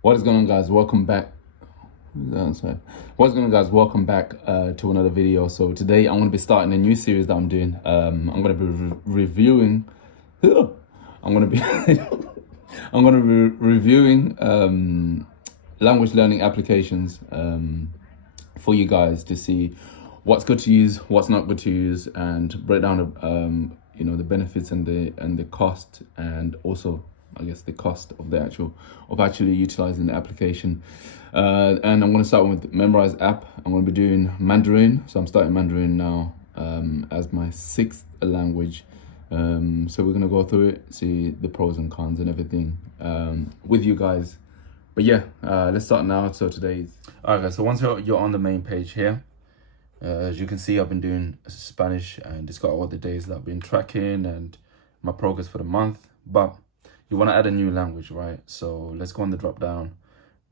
What is going on, guys? Welcome back. Sorry. What's going on, guys? Welcome back to another video. So today I'm going to be starting a new series that I'm doing. I'm going to be reviewing. I'm going to be I'm going to be reviewing language learning applications for you guys to see what's good to use, what's not good to use, and break down the benefits and the cost, and also I guess the cost of actually utilizing the application. And I'm going to start with MERIMRISE app. I'm going to be doing Mandarin, so I'm starting Mandarin now as my sixth language. So we're going to go through it, see the pros and cons and everything with you guys. But yeah, let's start now. So today's alright, guys. So once you're on the main page here, as you can see, I've been doing Spanish, and it's got all the days that I've been tracking and my progress for the month. But you want to add a new language, right? So let's go on the drop down.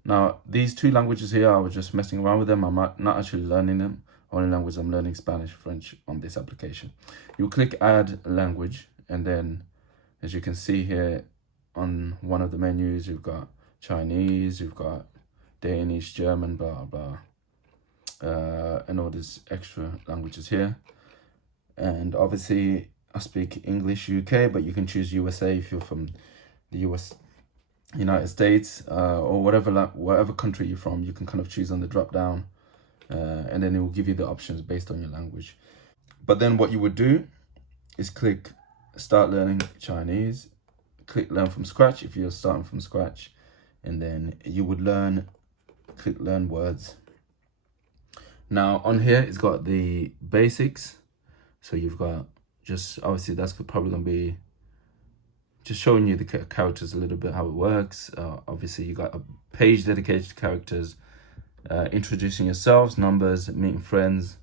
Now, these two languages here, I was just messing around with them. I'm not actually learning them. Only language I'm learning Spanish, French on this application. You click add language, and then as you can see here on one of the menus, you've got Chinese, you've got Danish, German, blah, blah. And all these extra languages here. And obviously I speak English UK, but you can choose USA if you're from the United States, or whatever country you're from. You can kind of choose on the drop down, and then it will give you the options based on your language. But then what you would do is click start learning Chinese, click learn from scratch if you're starting from scratch, and then you would click learn words. Now on here, it's got the basics. So you've got just, obviously that's probably going to be just showing you the characters a little bit, how it works. Obviously you got a page dedicated to characters, introducing yourselves, numbers, meeting friends.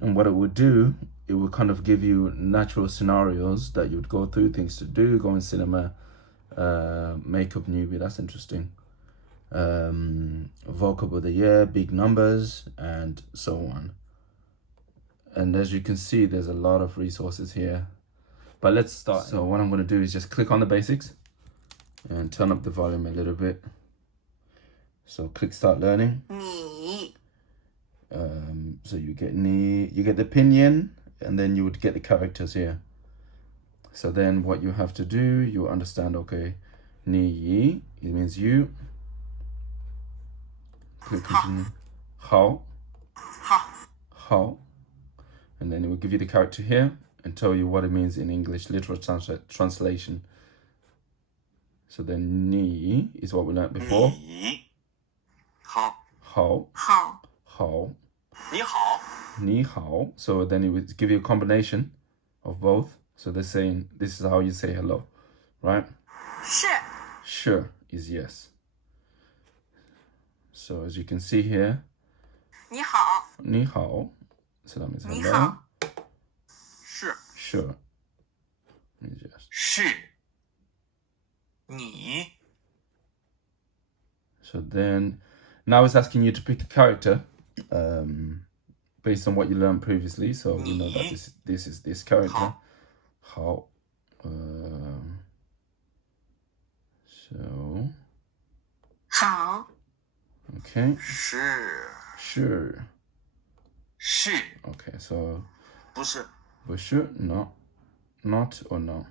And what it would do, it would kind of give you natural scenarios that you would go through, things to do, go in cinema, makeup newbie, that's interesting. Vocab of the year, big numbers, and so on. And as you can see, there's a lot of resources here. But let's start. So what I'm going to do is just click on the basics and turn up the volume a little bit. So click start learning. So you get the pinyin, and then you would get the characters here. So then what you have to do, you understand, okay, ni, it means you. Click continue. How. And then it will give you the character here and tell you what it means in English, literal translation. So then ni is what we learned before. How. Ni hao. So then it would give you a combination of both. So they're saying this is how you say hello, right? Sure is yes. So as you can see here, ni hao. So that means hello. Sure means yes. So then now it's asking you to pick a character based on what you learned previously. So we know that this is this character. How. So. Okay. Sure. Okay, so. 不是, no. Not or no.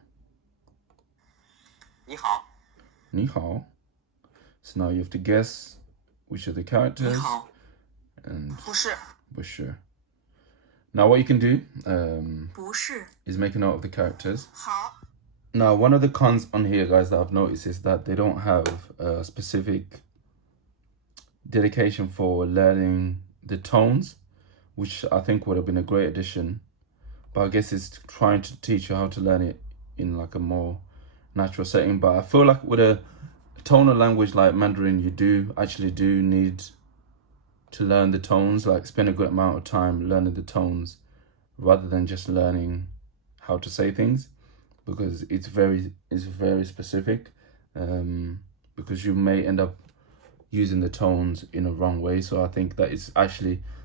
你好. So now you have to guess which of the characters. 你好. And 不是. 不是. Now what you can do 不是. is make a note of the characters. 好. Now one of the cons on here, guys, that I've noticed is that they don't have a specific dedication for learning the tones, which I think would have been a great addition. But I guess it's trying to teach you how to learn it in like a more natural setting. But I feel like with a tonal language like Mandarin, you do need to learn the tones, like spend a good amount of time learning the tones rather than just learning how to say things, because it's very specific, because you may end up using the tones in a wrong way. So I think that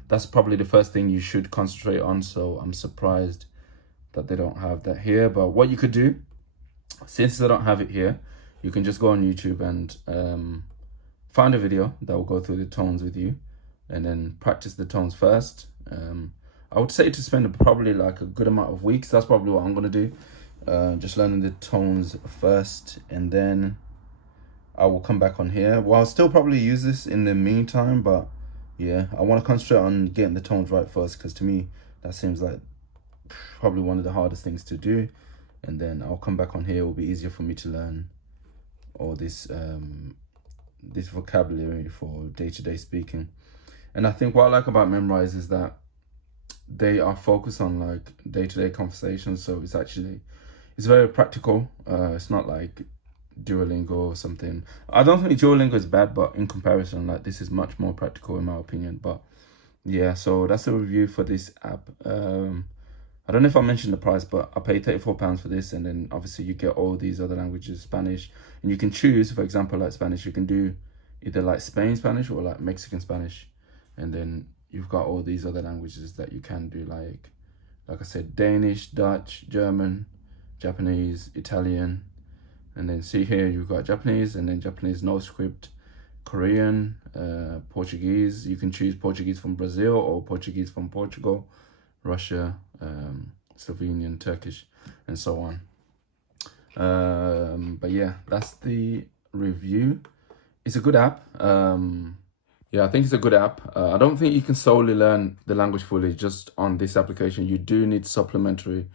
that's probably the first thing you should concentrate on. So I'm surprised that they don't have that here. But what you could do, since they don't have it here, you can just go on YouTube and find a video that will go through the tones with you and then practice the tones first. I would say to spend probably like a good amount of weeks. That's probably what I'm going to do. Just learning the tones first, and then I will come back on here. Well, I'll still probably use this in the meantime, but yeah, I want to concentrate on getting the tones right first, because to me, that seems like probably one of the hardest things to do. And then I'll come back on here. It will be easier for me to learn all this this vocabulary for day-to-day speaking. And I think what I like about MERIMRISE is that they are focused on like day-to-day conversations. So it's very practical. It's not like Duolingo or something. I don't think Duolingo is bad, but in comparison, like, this is much more practical in my opinion. But yeah, so that's a review for this app. I don't know if I mentioned the price, but I paid £34 for this, and then obviously you get all these other languages, Spanish, and you can choose. For example, like Spanish, you can do either like Spain Spanish or like Mexican Spanish, and then you've got all these other languages that you can do, like I said, Danish, Dutch, German, Japanese, Italian, and then see here you've got Japanese, and then Japanese no script, Korean, Portuguese. You can choose Portuguese from Brazil or Portuguese from Portugal, Russia, Slovenian, Turkish, and so on. But yeah, that's the review. It's a good app. Yeah, I think it's a good app. I don't think you can solely learn the language fully just on this application. You do need supplementary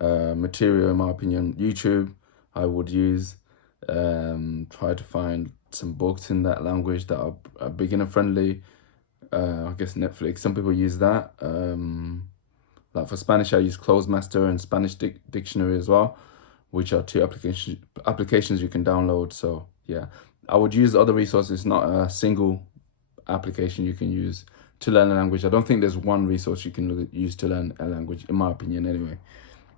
material, in my opinion. YouTube, I would use. Try to find some books in that language that are beginner friendly. I guess Netflix, some people use that. Like for Spanish, I use Closemaster and Spanish Dictionary as well, which are two applications you can download. So yeah, I would use other resources, not a single application you can use to learn a language. I don't think there's one resource you can use to learn a language, in my opinion anyway.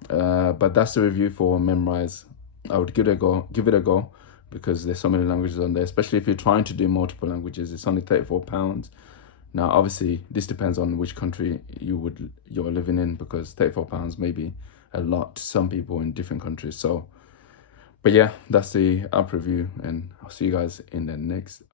But that's the review for MERIMRISE. I would give it a go, because there's so many languages on there, especially if you're trying to do multiple languages. It's only £34. Now, obviously, this depends on which country you're living in, because £34 may be a lot to some people in different countries. So, but yeah, that's the app review, and I'll see you guys in the next